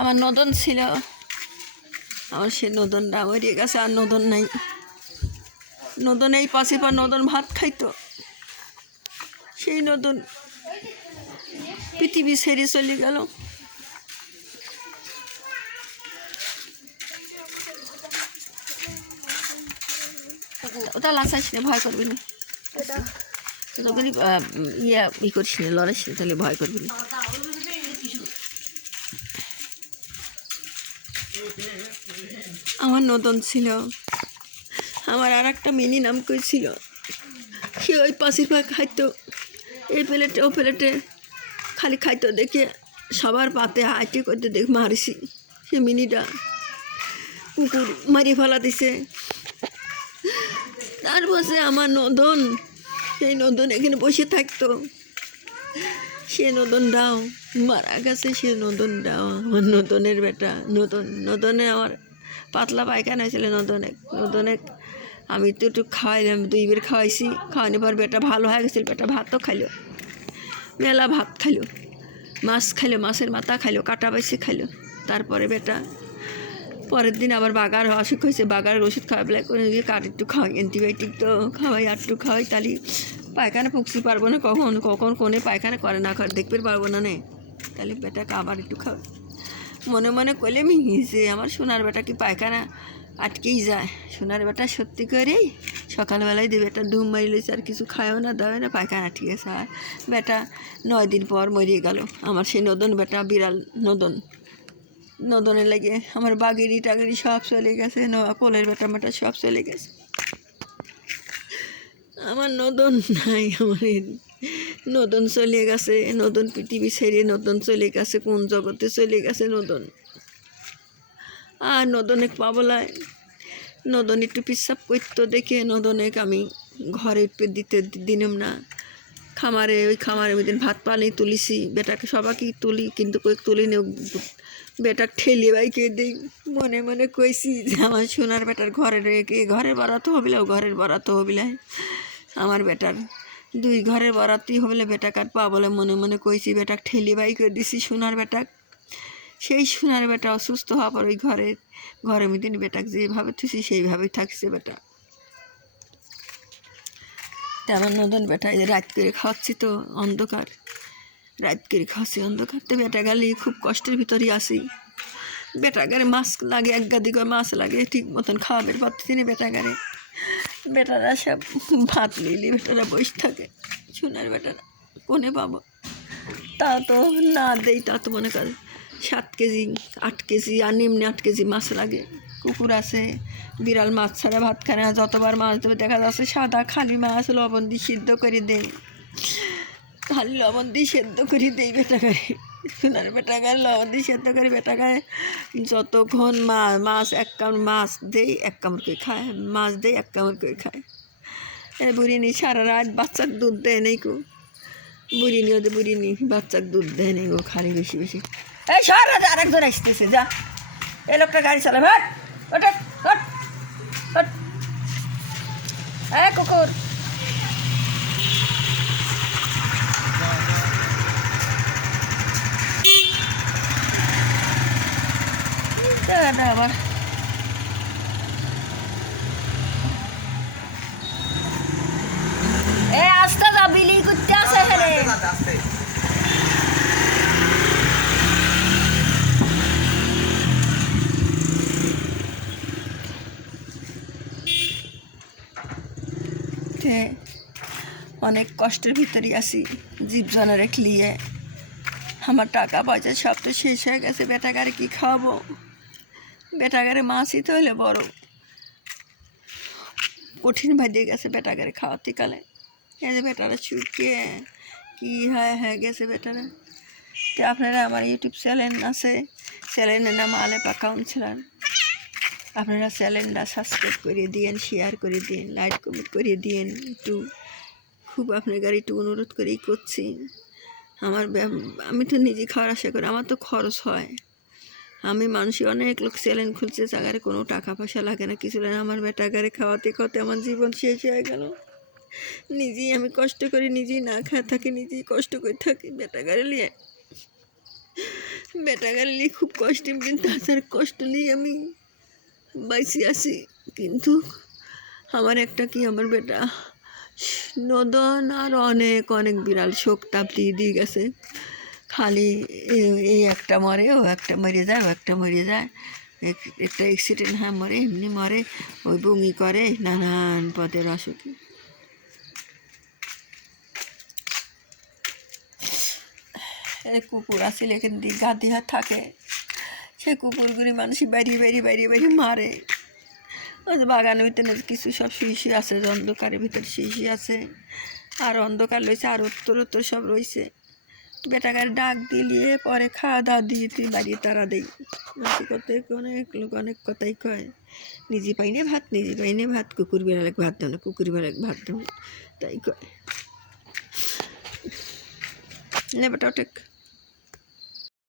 আমার নদন ছিল, আমার সে নদনটা মরিয়ে গেছে, আর নদন নাই। নদন এই পাশে পর নদন ভাত খাইতো, সেই নদন পৃথিবী ছেড়ে চলে গেল। ওটা লাচাইস না, ভয় করবি না, তোকে ই করিস না, লড়াইস না, তাহলে ভয় করবি না। আমার নদন ছিল, আমার আর একটা মিনি নাম করেছিল, সে ওই পাশির পা খাইতো, এই প্লেটে ও প্লেটে খালি খাইতো, দেখে সবার পাতে হাইটে করতে দেখ মারিছি। সে মিনিটা কুকুর মারি ফেলা দিছে। তার বসে আমার নদন, সেই নদন এখানে বসে থাকতো, সে নদনটাও মারা গেছে। সে নদনটাও আমার নদনের বেটা। নদনে আমার পাতলা পায়খানা হয়েছিল। নদনে আমি তো একটু খাওয়াইলাম, 2 বের খাওয়াইছি। খাওয়ানোর পর বেটা ভালো হয়ে গেছিল। বেটা ভাতও খাইলো, মেলা ভাত খাইলো, মাছ খাইলো, মাছের মাথা খাইলো, কাটা বাইসে খাইলো। তারপরে বেটা পরের দিন আবার বাগার অসুখ হয়েছে, বাগারের ওষুধ খাওয়াবে করে দিয়ে কার একটু খাওয়াই, অ্যান্টিবায়োটিক তো খাওয়াই, আর একটু খাওয়াই, তাহলে পায়খানা ফুকছি পারবো না। কখন কোনে পায়খানা করে না করে দেখতে পারবো না, তাহলে বেটাকে আবার একটু খাওয়াই। মনে মনে করলে আমি যে আমার সোনার বেটা কি পায়খানা আটকেই যায়। সোনার বেটা সত্যি করেই সকালবেলায় দিয়ে বেটা ধুম মারি লইছে, আর কিছু খায়ও না, দাও না, পায়খানা আটকে গেছে। আর বেটা 9 দিন পর মরিয়ে গেল। আমার সেই নদন বেটা, বিড়াল নদনের লাগে আমার বাগিরি টাগিরি সব চলে গেছে, কোলের বেটা মেটা সব চলে গেছে। আমার নদন নাই, আমার নদন চলে গেছে। নদন পৃথিবী ছেড়ে নদন চলে গেছে, কোন জগতে চলে গেছে নদন। আর নদনেক পাবলায় নদন একটু পিসাব করতো দেখে নদনেক আমি ঘরে দিতে দিলাম না। ওই খামারের মধ্যে ভাত পানি তুলিছি, বেটাকে সবাইকে তুলি, কিন্তু কয়েক তুলি নে, বেটা ঠেলিয়ে বাইকে দিই। মনে মনে কইছি যে আমার সোনার বেটার ঘরের বরাত হবিলে, ঘরের বরাত হবিলে আমার বেটার 2 ঘরের বরাতই হবিলে, বেটা কার পা বলে মনে মনে কইছি। বেটা ঠেলি বাইকে দিছি সোনার বেটা। সেই সোনার বেটা অসুস্থ হওয়ার পর ওই ঘরের মধ্যে বেটাকে যেভাবে থুছি সেইভাবেই থাকছে বেটা। তেমন নদন বেটা রাত করে খাওয়াচ্ছি তো, অন্ধকার রাত করে খাওয়াচ্ছি, অন্ধকার তো বেটা গেলে খুব কষ্টের ভিতরেই আসি। বেটাগারে মাছ লাগে, 1 গাদি করে মাছ লাগে, ঠিক মতন খাওয়াবের পাচ্ছি না বেটাগারে। বেটারা সব ভাত নিলি, বেটারা বসে থাকে। সোনার বেটারা কোনে পাবো, তা তো না দেই, তা তো মনে করে 7 কেজি 8 কেজি আর নিম্নে 8 কেজি মাছ লাগে। কুকুর আছে, বিড়াল মাছ ছাড়া ভাত খায় না। যতবার মাছ দেবে দেখা যাচ্ছে সাদা খালি মাছ লবণ দিয়ে সিদ্ধ করে দেয়, খালি লবণ দিয়ে সেদ্ধ করে দেই বেটাগারে। সোনার বেটাগারে লবণ দিয়ে সেদ্ধ করে বেটাগারে যতক্ষণ মাছ 1 কামড় মাছ দেই, 1 কামড় করে খায়, মাছ দেই 1 কামড় করে খায়। বুড়িনি সারা রাত বাচ্চার দুধ দেয় নেই কো, বুড়িনি বাচ্চার দুধ দেয় নেই গো, খালি বেশি বেশি। এই সারা আরেকজন আসতেছে, যা এই লোকটা গাড়ি চালাবে, ওটা কুকুর আবার আস্তে যা, বিলি করতে আসে হেরে। অনেক কষ্টের ভিতরে আসি জীবজনের নিয়ে। আমার টাকা পয়সা সব তো শেষ হয়ে গেছে। বেটাগারে কি খাওয়াবো? বেটাগারে মাছই তো হলে বড় কঠিন ভাজিয়ে গেছে বেটাগারে খাওয়াতে কালে। এই যে বেটারা শুকিয়ে কী হয়ে গেছে বেটারা। তো আপনারা আমার ইউটিউব চ্যানেল আছে, চ্যানেলের নাম আলেপা কাউন্সিলর। আপনারা চ্যানেলটা সাবস্ক্রাইব করে দিয়েন, শেয়ার করে দিন, লাইক কমেন্ট করে দিন। একটু খুব আপনার গাড়ি একটু অনুরোধ করেই করছি। আমি তো নিজে খাওয়ার আশা করি, আমার তো খরচ হয়। আমি মানুষই অনেক লোক চ্যানেল খুলছে, জায়গায় কোনো টাকা পয়সা লাগে না, কিছু লাগে না। আমার বেটাগারে খাওয়াতে আমার জীবন শেষ হয়ে গেল। নিজেই আমি কষ্ট করি, নিজেই না খায় থাকি, নিজেই কষ্ট করে থাকি বেটাগারে নিয়ে। বেটা গেলে খুব কষ্ট, কিন্তু তাছাড়া কষ্ট নিয়ে আমি বাইসি আছি। কিন্তু আমার একটা কি, আমার বেটা নদন আর অনেক অনেক বিড়াল শোক তাপ দিয়ে গেছে। খালি এই একটা মরে, ও একটা মরে যায়, ও একটা মরে যায়, একটা অ্যাক্সিডেন্ট হয় মরে, এমনি মরে, ওই বমি করে, নানান পদের অসুখী। কুকুর আসলে এখান দিয়ে গাদি হাত থাকে, সেই কুকুরগুলি মানুষ বাইরে মারে। ওই যে বাগানের ভিতরে কিছু সব শুয়ে আছে, অন্ধকারের ভিতরে শুয়ে আছে, আর অন্ধকার রয়েছে, আর উত্তর সব রয়েছে। বেটাকার ডাক দিলিয়ে পরে খাওয়া দাওয়া দিয়ে তুই বাড়ি তারা দেই। করতে অনেক লোক অনেক কথাই কয়, নিজে পাইনে ভাত, কুকুর বেড়ালে ভাত দেব না, কুকুর বেড়ালে ভাত দেব, তাই কয়। নে বেটা ঠিক